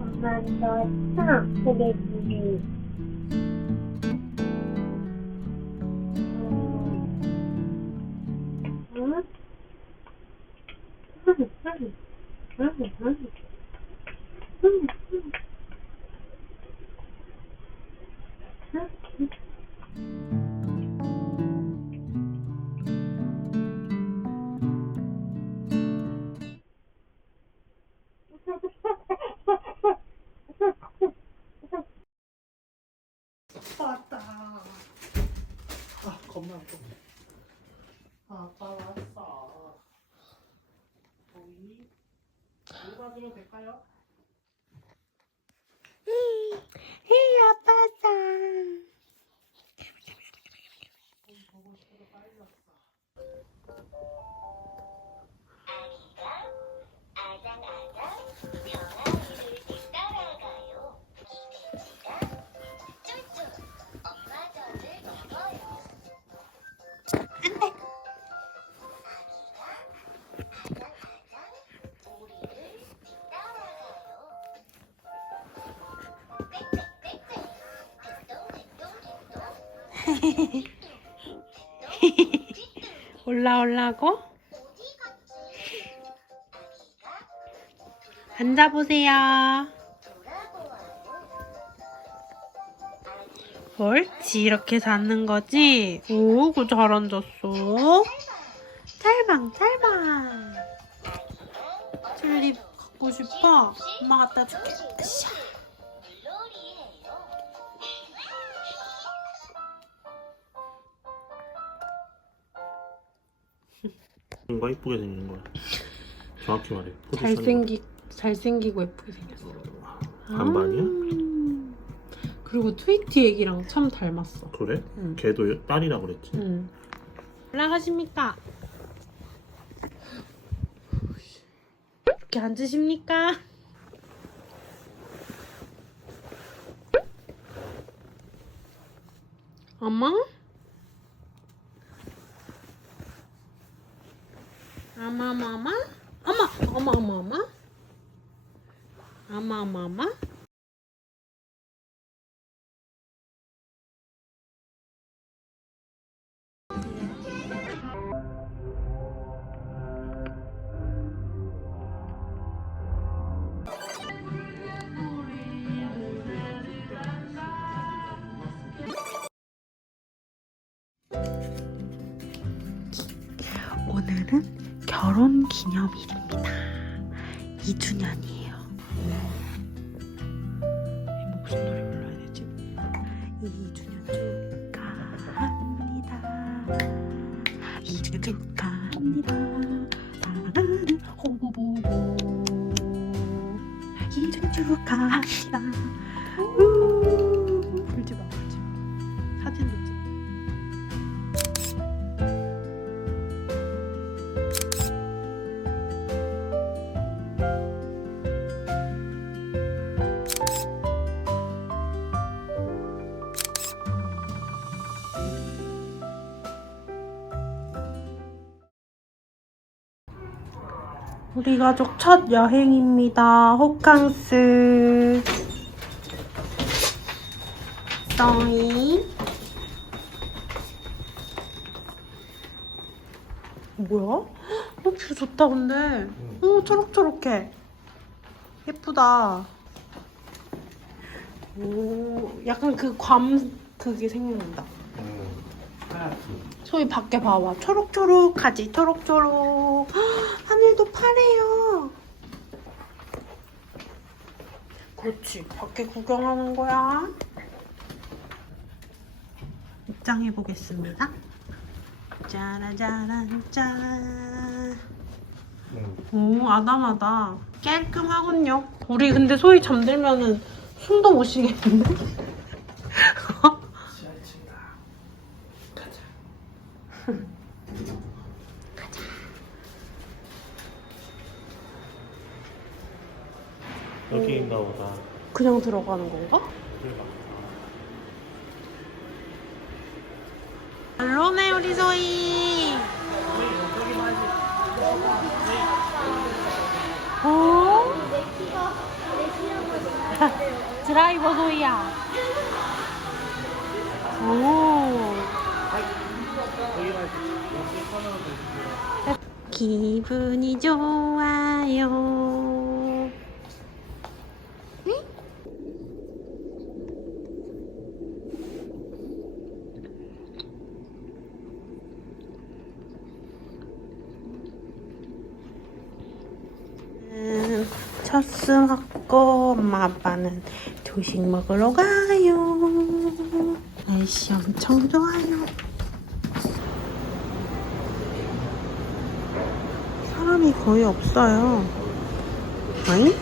엄마 너 우리 둘이 응? 누가 주면 될까요? 헤이 아빠다. 갔지? 아기가 앉아보세요. 옳지, 이렇게 자는 거지? 오, 그잘 앉았어. 짤방, 짤방. 튤립 갖고 싶어? 엄마 갖다 줄게. 으쌰. 뭔가 이쁘게 생긴 거야. 정확히 말해. 잘생기, 잘생기고 예쁘게 생겼어. 반반이야? 아. 그리고 트위티 애기랑 참 닮았어. 그래? 응. 걔도 딸이라 그랬지. 응. 올라가십니까? 이렇게 앉으십니까? 엄마? 엄마, 엄마, 엄마? 엄마, 엄마, 엄마, 엄마? 엄마, 엄마? 오늘은 결혼 기념일입니다. 2주년이에요. 무슨 노래 불러야 되지? 2주년 축하합니다. 2주년 축하합니다. 사랑하는 호보보 2주년 축하합니다. 우리 가족 첫 여행입니다. 호캉스. 써이. 뭐야? 어, 뷰 좋다, 근데. 어, 초록초록해. 예쁘다. 오, 약간 그 괌, 그게 생각난다. 소희 밖에 봐봐. 초록초록하지, 초록초록. 헉, 하늘도 파래요. 그렇지. 밖에 구경하는 거야. 입장해 보겠습니다. 짜라짜란 짠. 오, 아담하다. 깔끔하군요. 우리 근데 소희 잠들면은 숨도 못 쉬겠는데? 여기인가 보다. 그냥 들어가는 건가? 헬로네 우리 소희. 오. 드라이버 소희야. 오. 기분이 좋아요. 음, 첫수 먹고 엄마 아빠는 조식 먹으러 가요. 날씨 엄청 좋아요. 사람이 거의 없어요. 아니?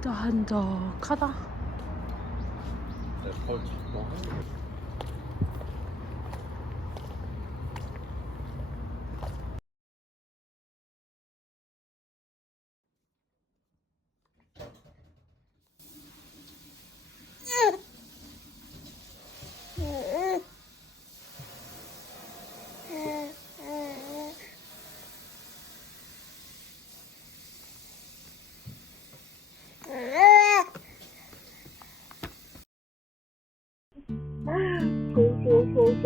또 한적하다.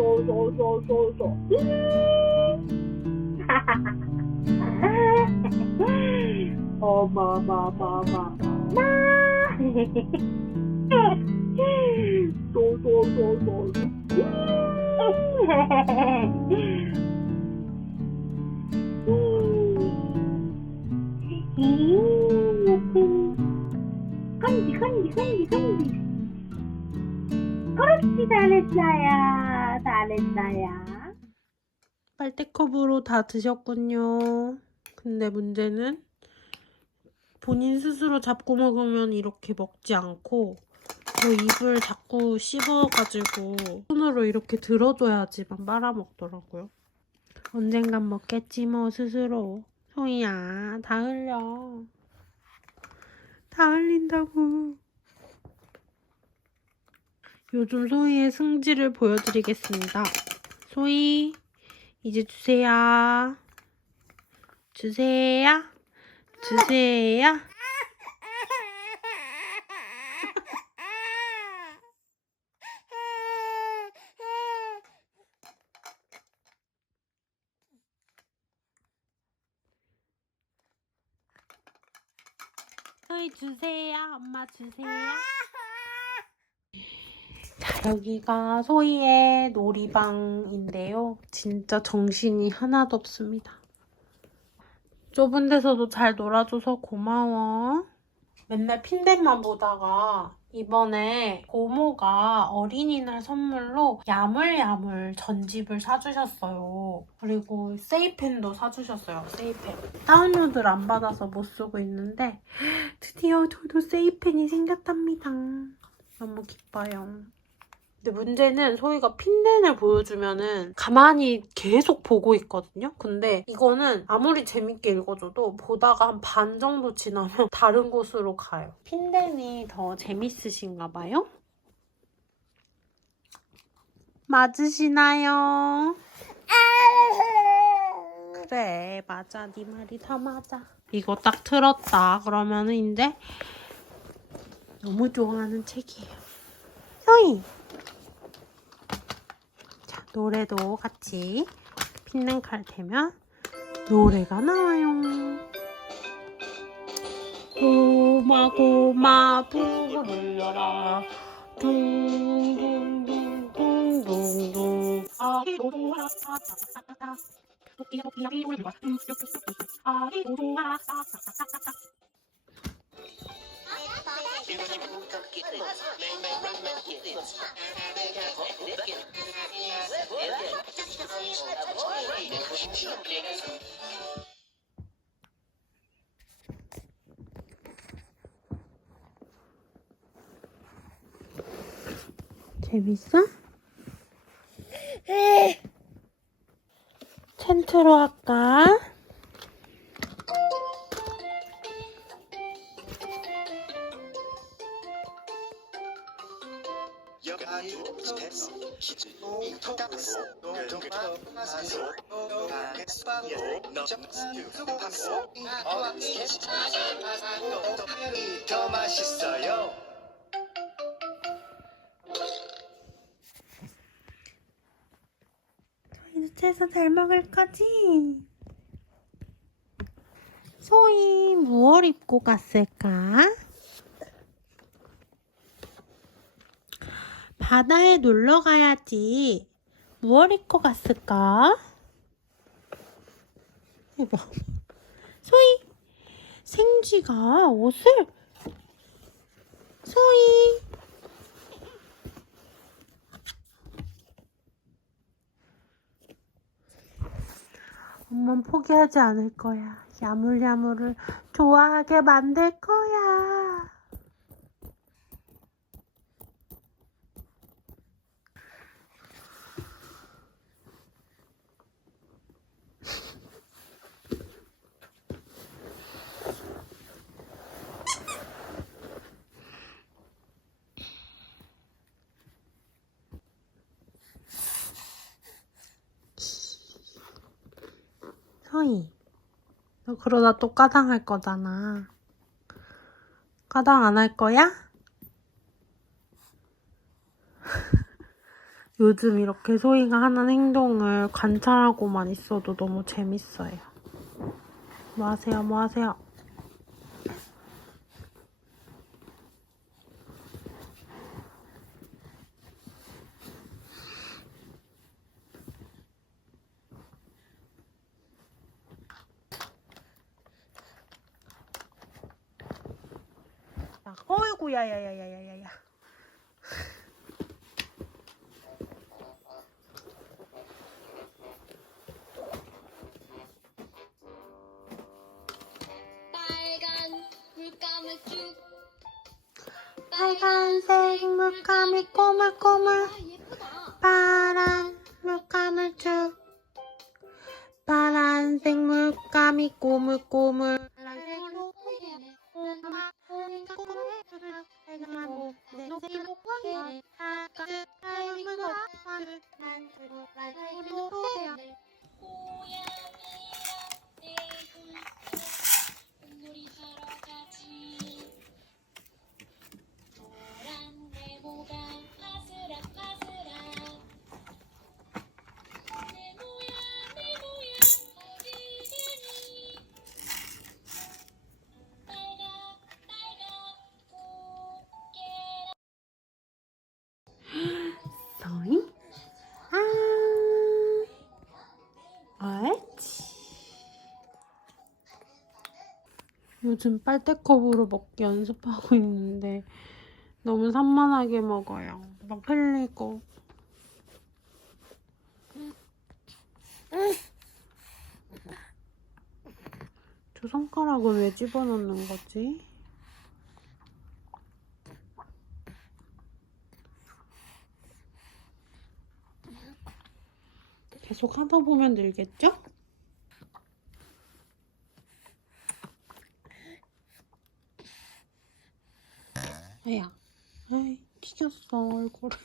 내걸 잡고 하는 거. 건지 건지 건지 건지 그렇지 잘했어요 잘했어요 빨대컵으로 다 드셨군요. 근데 문제는 본인 스스로 잡고 먹으면 이렇게 먹지 않고 그 입을 자꾸 씹어가지고 손으로 이렇게 들어줘야지만 빨아먹더라고요. 언젠간 먹겠지 뭐 스스로. 소희야 다 흘려. 다 흘린다고. 요즘 소희의 승질을 보여드리겠습니다. 소희 이제 주세요. 주세요. 주세요. 소희 주세요. 엄마 주세요. 자, 여기가 소희의 놀이방인데요. 진짜 정신이 하나도 없습니다. 좁은 데서도 잘 놀아줘서 고마워. 맨날 핀셋만 보다가 이번에 고모가 어린이날 선물로 야물야물 전집을 사주셨어요. 그리고 세이펜도 사주셨어요. 세이펜. 다운로드를 안 받아서 못 쓰고 있는데 드디어 저도 세이펜이 생겼답니다. 너무 기뻐요. 근데 문제는 소희가 핀넨을 보여주면은 가만히 계속 보고 있거든요. 근데 이거는 아무리 재밌게 읽어줘도 보다가 한 반 정도 지나면 다른 곳으로 가요. 핀넨이 더 재밌으신가 봐요? 맞으시나요? 그래 맞아 네 말이 다 맞아 이거 딱 틀었다 그러면은 이제 너무 좋아하는 책이에요 소희 자 노래도 같이 핀넨 칼 대면 노래가 나와요. 고마 고마 붕을 울려라 둥둥둥둥둥둥. 아기도 좋아 사사사사사 토끼야 토끼야 비를 좋아 뚝뚝뚝뚝 아기도 좋아 사사사사사 재밌어? 텐트로 할까? 더 맛있어요. 소희도 채소 잘 먹을 거지? 소희 무얼 입고 갔을까? 바다에 놀러 가야지. 무얼 입고 갔을까? 이봐. 소희, 생쥐가 옷을 소희. 엄만 포기하지 않을 거야. 야물야물을 좋아하게 만들 거야. 서희, 너 그러다 또 까당할 거잖아. 까당 안 할 거야? 요즘 이렇게 소희가 하는 행동을 관찰하고만 있어도 너무 재밌어요. 뭐 하세요, 뭐 하세요? 야, 어이구, 야야야야야야야. 빨간 물감을 쭉 빨간색 물감이 꼬물꼬물. 아, 예쁘다 파란 물감을 쭉 파란색 물감이 꼬물꼬물 요즘 빨대컵으로 먹기 연습하고 있는데 너무 산만하게 먹어요 막 흘리고 저 손가락을 왜 집어넣는 거지? 계속 하다 보면 늘겠죠? 아야, 아이, 튀겼어, 얼굴에.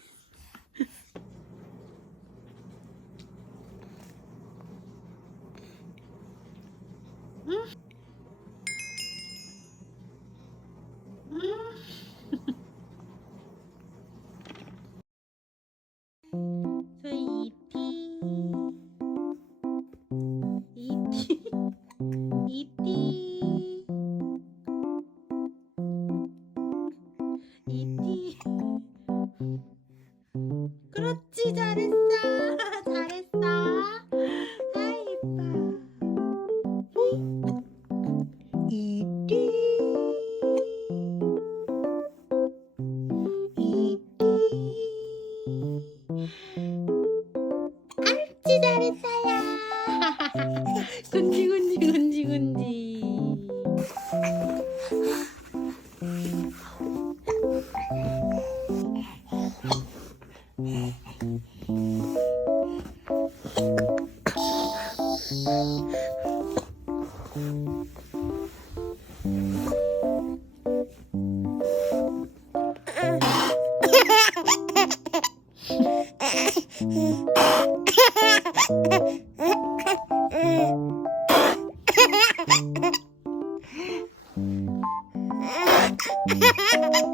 Mm-hmm.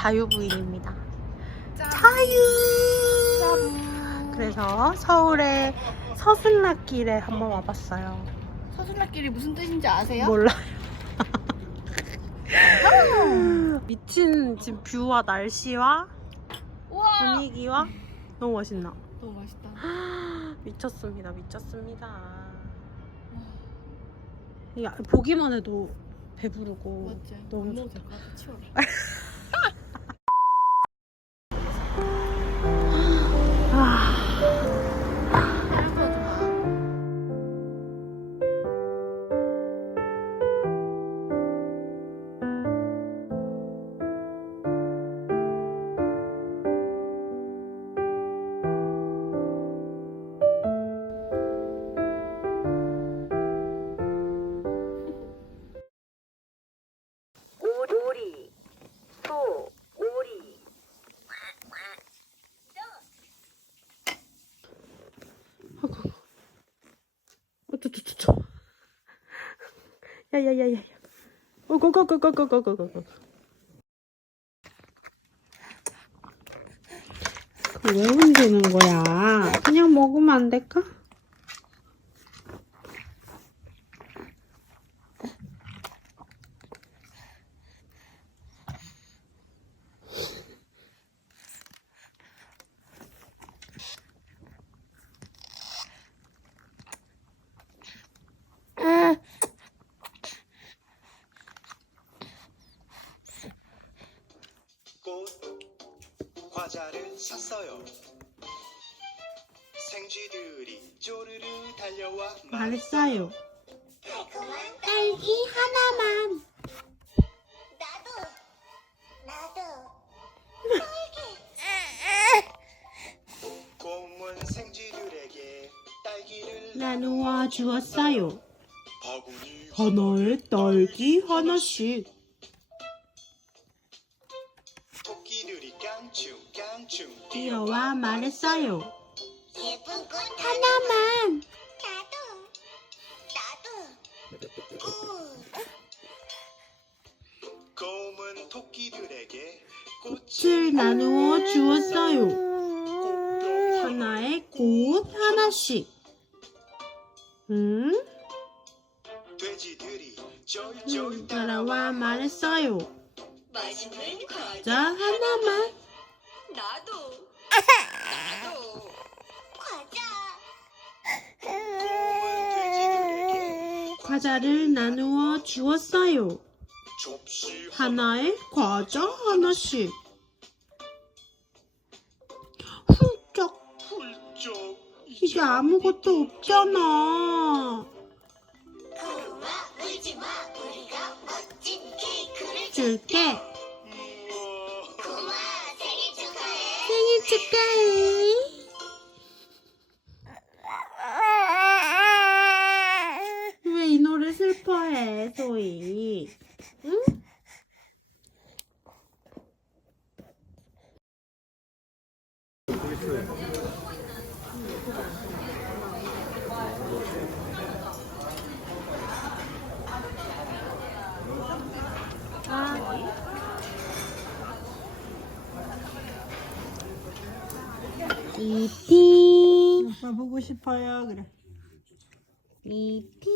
자유부인입니다. 자유. 그래서 서울의 서순락길에 한번 와봤어요. 서술락길이 무슨 뜻인지 아세요? 몰라요. 미친 지금 뷰와 날씨와 우와 분위기와 너무 멋있나? 너무 맛있다 미쳤습니다. 미쳤습니다. 이 아- 보기만 해도 배부르고 맞지? 너무 좋다. 치워라 야야야야야. 오고고고고고고고고. 왜 흔드는 거야? 그냥 먹으면 안 될까? 꽃 과자를 샀어요 생쥐들이 쪼르르 달려와 말했어요. 딸기 하나만. 나도. 나도. 곰은 생쥐들에게 딸기를 나누어 주었어요. 바구니 하나에 딸기 하나씩. 뛰어와 말했어요. 예쁜 꽃 하나만. 나도. 나도. 꽃. 곰은 토끼들에게 꽃을 나누어 주었어요. 하나에 꽃 하나씩. 응? 돼지들이 쫄쫄 따라와 말했어요. 맛있는 과자. 자, 하나만. 나도. 나도. 과자. 과자를 나누어 주었어요. 접시 하나에 과자 하나씩. 훌쩍. 훌쩍 이게 아무것도 없잖아. 고마 울지 마. 우리가 멋진 케이크를 줄게. 축하해. 왜 이 노래 슬퍼해, 소희? 응? 이티 아빠 보고 싶어요. 그래. 이티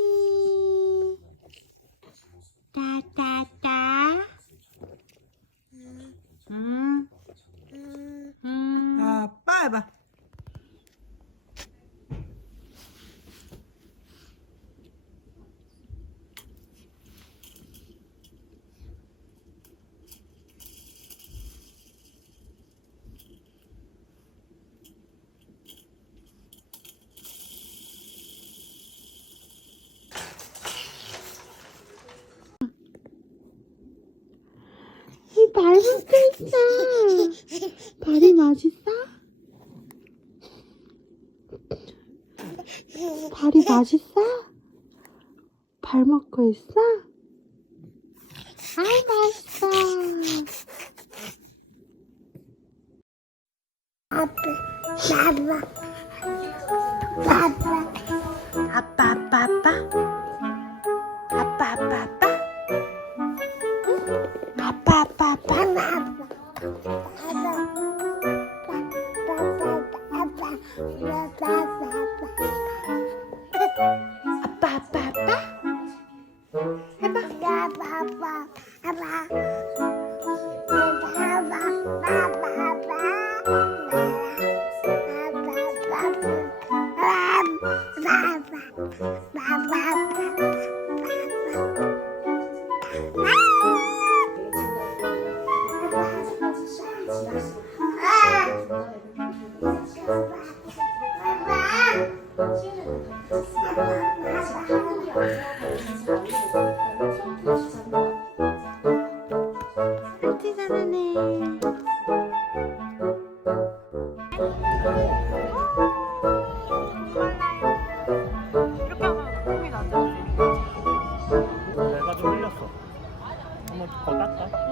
닮은 페이스야. 발이 맛있어? 발이 맛있어? 발 먹고 있어? 爸好，干